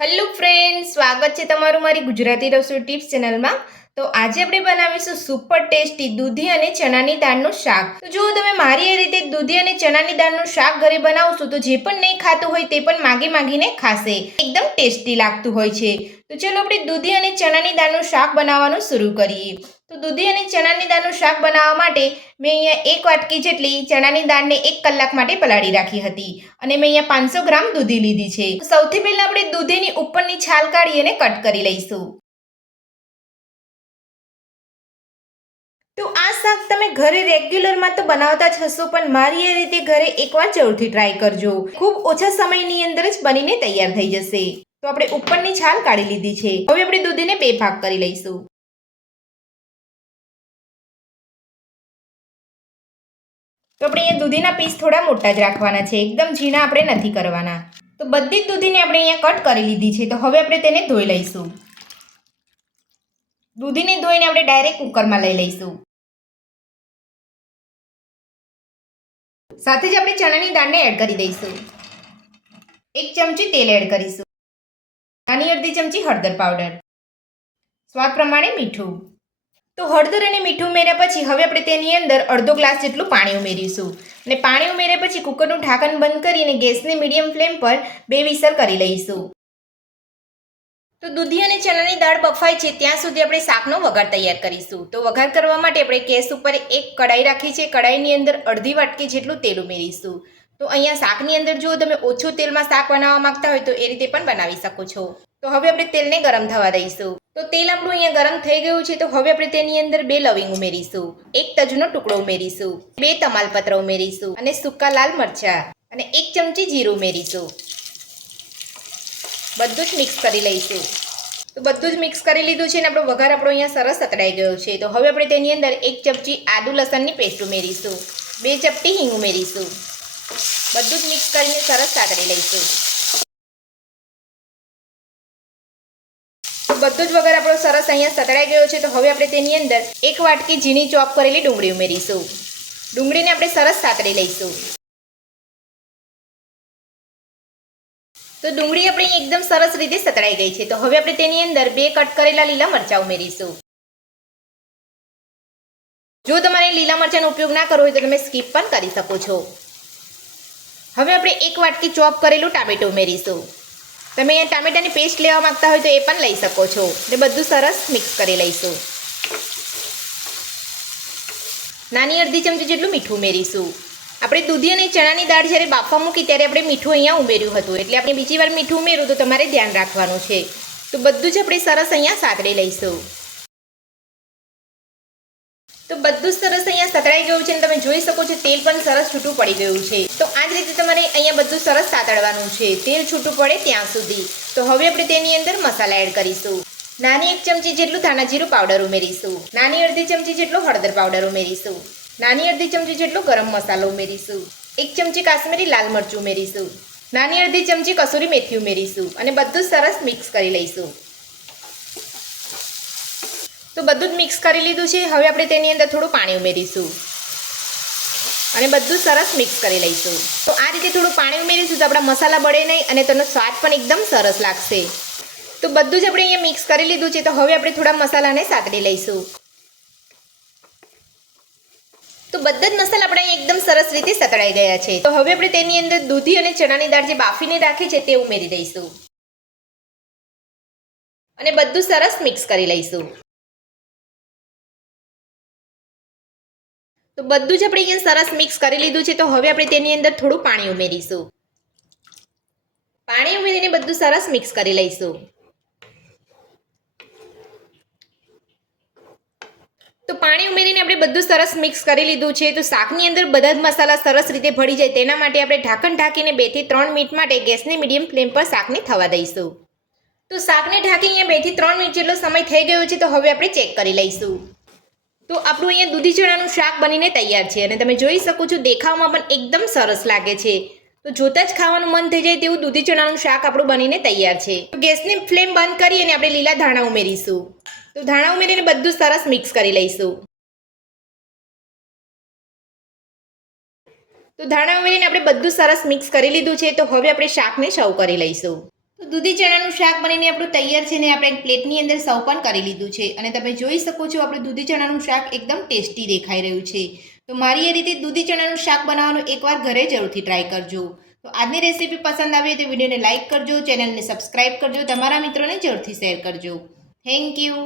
Hello friends, સ્વાગત છે તમારું મારી ગુજરાતી રસોઈ ટિપ્સ ચેનલમાં। તો આજે આપણે બનાવીશું સુપર ટેસ્ટી દૂધી અને ચણાની દાળનું શાક। તો જો તમે મારી એ રીતે દૂધી અને ચણાની દાળનું શાક ઘરે બનાવશો તો જે પણ નહીં ખાતું હોય તે પણ માંગીને ખાશે। એકદમ ટેસ્ટી લાગતું હોય છે। તો ચલો આપણે દૂધી અને ચણાની દાળનું શાક બનાવવાનું શરૂ કરીએ। તો દૂધી અને ચણાની દાળનું શાક બનાવવા માટે મેં અહીંયા 1 વાટકી જેટલી ચણાની દાળને 1 કલાક માટે પલાળી રાખી હતી અને મેં અહીંયા 500 ગ્રામ દૂધી લીધી છે। તો સૌથી પહેલા આપણે દૂધીની ઉપરની છાલ કાઢી અને કટ કરી લઈશું। તો આ શાક તમે ઘરે રેગ્યુલરમાં તો બનાવતા જ હશો, પણ મારી એ રીતે ઘરે એકવાર જરૂરથી ટ્રાય કરજો। ખૂબ ઓછા સમયની અંદર જ બનીને તૈયાર થઈ જશે। તો આપણે ઉપરની છાલ કાઢી લીધી છે। હવે આપણે દૂધીને 2 ભાગ કરી લઈશું। તો આપણે અહીંયા દૂધીના પીસ થોડા મોટા જ રાખવાના છે, એકદમ ઝીણા આપણે નથી કરવાના। તો બધી જ દૂધીને આપણે અહીંયા કટ કરી લીધી છે। તો હવે આપણે તેને ધોઈ લઈશું। દૂધીને ધોઈને આપણે ડાયરેક્ટ કુકરમાં લઈ લઈશું। સાથે જ આપણે ચણાની દાળને એડ કરી દઈશું। 1 ચમચી તેલ એડ કરીશું। નાની અડધી ચમચી હળદર પાવડર, સ્વાદ પ્રમાણે મીઠું। તો હળદર અને મીઠું ઉમેર્યા પછી હવે આપણે તેની અંદર અડધો ગ્લાસ જેટલું પાણી ઉમેરીશું અને પાણી ઉમેર્યા પછી કુકરનું ઢાંકણ બંધ કરીને ગેસની મીડિયમ ફ્લેમ પર 2 વિસલ કરી લઈશું। તો દૂધી અને ચણાની દાળ બફાય છે ત્યાં સુધી આપણે શાકનો વઘાર તૈયાર કરીશું। તો વઘાર કરવા માટે આપણે ગેસ ઉપર એક કડાઈ રાખી છે। કડાઈની અંદર અડધી વાટકી જેટલું તેલ ઉમેરીશું। તો અહીંયા શાકની અંદર જો તમે ઓછું તેલમાં શાક બનાવવા માંગતા હોય તો એ રીતે પણ બનાવી શકો છો। તો હવે આપણે તેલને ગરમ થવા દઈશું। તો તેલ આપણું અહીંયા ગરમ થઈ ગયું છે। તો હવે આપણે તેની અંદર 2 લવિંગ ઉમેરીશું, 1 તજનો ટુકડો ઉમેરીશું, 2 તમાલપત્ર ઉમેરીશું અને સૂકા લાલ મરચાં અને 1 ચમચી જીરું ઉમેરીશું। બધું જ મિક્સ કરી લઈશું। તો બધું જ મિક્સ કરી લીધું છે અને આપણો વઘાર અહીંયા સરસ સતળાઈ ગયો છે। તો હવે આપણે તેની અંદર 1 ચમચી આદુ લસણની પેસ્ટ ઉમેરીશું, 2 ચપટી હિંગ ઉમેરીશું। બધું જ મિક્સ કરીને સરસ સાતળી લઈશું। તો બધું જ વઘાર આપણો સરસ અહીંયા સતળાઈ ગયો છે। તો હવે આપણે તેની અંદર 1 વાટકી ઝીણી ચોપ કરેલી ડુંગળી ઉમેરીશું। ડુંગળીને આપણે સરસ સાતળી લઈશું। તો ડુંગળી આપણી એકદમ સરસ રીતે સતળાઈ ગઈ છે। તો હવે આપણે તેની અંદર 2 કટ કરેલા લીલા મરચાં ઉમેરીશું। જો તમારે લીલા મરચાંનો ઉપયોગ ના કરવો હોય તો તમે સ્કીપ પણ કરી શકો છો। હવે આપણે 1 વાટકી ચોપ કરેલું ટામેટું ઉમેરીશું। તમે અહીંયા ટામેટાની પેસ્ટ લેવા માંગતા હોય તો એ પણ લઈ શકો છો। ને બધું સરસ મિક્સ કરી લઈશું। નાની અડધી ચમચી જેટલું મીઠું ઉમેરીશું। આપણે દૂધી અને ચણાની દાળ જ્યારે બાફવા મૂકી ત્યારે આપણે મીઠું અહીંયા ઉમેર્યું હતું, એટલે આપણે બીજી વાર મીઠું ઉમેર્યું તો તમારે ધ્યાન રાખવાનું છે। તો બધું જ આપણે સરસ અહીંયા સાતળી લઈશું। તો બધું જ સરસ અહીંયા સતળાઈ ગયું છે અને તમે જોઈ શકો છો તેલ પણ સરસ છૂટું પડી ગયું છે। તો આ જ રીતે તમારે અહીંયા બધું સરસ સાતળવાનું છે, તેલ છૂટું પડે ત્યાં સુધી। તો હવે આપણે તેની અંદર મસાલા એડ કરીશું। નાની 1 ચમચી જેટલું ધાણા જીરું પાવડર ઉમેરીશું, નાની અડધી ચમચી જેટલો હળદર પાવડર ઉમેરીશું, નાની અડધી ચમચી જેટલો ગરમ મસાલો ઉમેરીશું, 1 ચમચી કાશ્મીરી લાલ મરચું ઉમેરીશું, નાની અડધી ચમચી કસૂરી મેથી ઉમેરીશું અને બધું સરસ મિક્સ કરી લઈશું। તો બધું જ મિક્સ કરી લીધું છે। હવે આપણે તેની અંદર થોડું પાણી ઉમેરીશું અને બધું સરસ મિક્સ કરી લઈશું। તો આ રીતે થોડું પાણી ઉમેરીશું તો આપણા મસાલા બળે નહીં અને તેનો સ્વાદ પણ એકદમ સરસ લાગશે। તો બધું જ આપણે અહીંયા મિક્સ કરી લીધું છે। તો હવે આપણે થોડા મસાલાને સાતળી લઈશું। તો બધા જ મસાલા આપણે અહીંયા એકદમ સરસ રીતે સતળાઈ ગયા છે। તો હવે આપણે તેની અંદર દૂધી અને ચણાની દાળ જે બાફીને રાખી છે તે ઉમેરી દઈશું અને બધું સરસ મિક્સ કરી લઈશું। તો બધું જ આપણે અહીંયા સરસ મિક્સ કરી લીધું છે। તો હવે આપણે તેની અંદર થોડું પાણી ઉમેરીશું। પાણી ઉમેરીને બધું સરસ મિક્સ કરી લઈશું। તો પાણી ઉમેરીને આપણે બધું સરસ મિક્સ કરી લીધું છે। તો શાકની અંદર બધા જ મસાલા સરસ રીતે ભળી જાય તેના માટે આપણે ઢાંકણ ઢાંકીને 2 થી 3 મિનિટ માટે ગેસની મીડિયમ ફ્લેમ પર શાકને થવા દઈશું। તો શાકને ઢાંકી અહીંયા 2 થી 3 મિનિટ જેટલો સમય થઈ ગયો છે। તો હવે આપણે ચેક કરી લઈશું। તો આપણું અહીંયા દૂધી ચણાનું શાક બનીને તૈયાર છે અને તમે જોઈ શકો છો દેખાવમાં પણ એકદમ સરસ લાગે છે। તો જોતાં જ ખાવાનું મન થઈ જાય તેવું દૂધી ચણાનું શાક આપણું બનીને તૈયાર છે। તો ગેસની ફ્લેમ બંધ કરી અને આપણે લીલા ધાણા ઉમેરીશું। તો ધાણા ઉમેરીને બધું સરસ મિક્સ કરી લઈશું। તો ધાણા ઉમેરીને આપણે બધું સરસ મિક્સ કરી લીધું છે। તો હવે આપણે શાકને સર્વ કરી લઈશું। તો દૂધી ચણાનું શાક બનીને આપણું તૈયાર છે ને આપણે એક પ્લેટની અંદર સર્વ પણ કરી લીધું છે અને તમે જોઈ શકો છો આપણું દૂધી ચણાનું શાક એકદમ ટેસ્ટી દેખાઈ રહ્યું છે. તો મારી એ રીતે દૂધી ચણાનું શાક બનાવવાનું એકવાર ઘરે જરૂરથી ટ્રાય કરજો. તો આજની રેસીપી પસંદ આવી તો વિડીયોને લાઇક કરજો, ચેનલને સબસ્ક્રાઇબ કરજો, તમારા મિત્રોને જરૂરથી શેર કરજો. Thank you.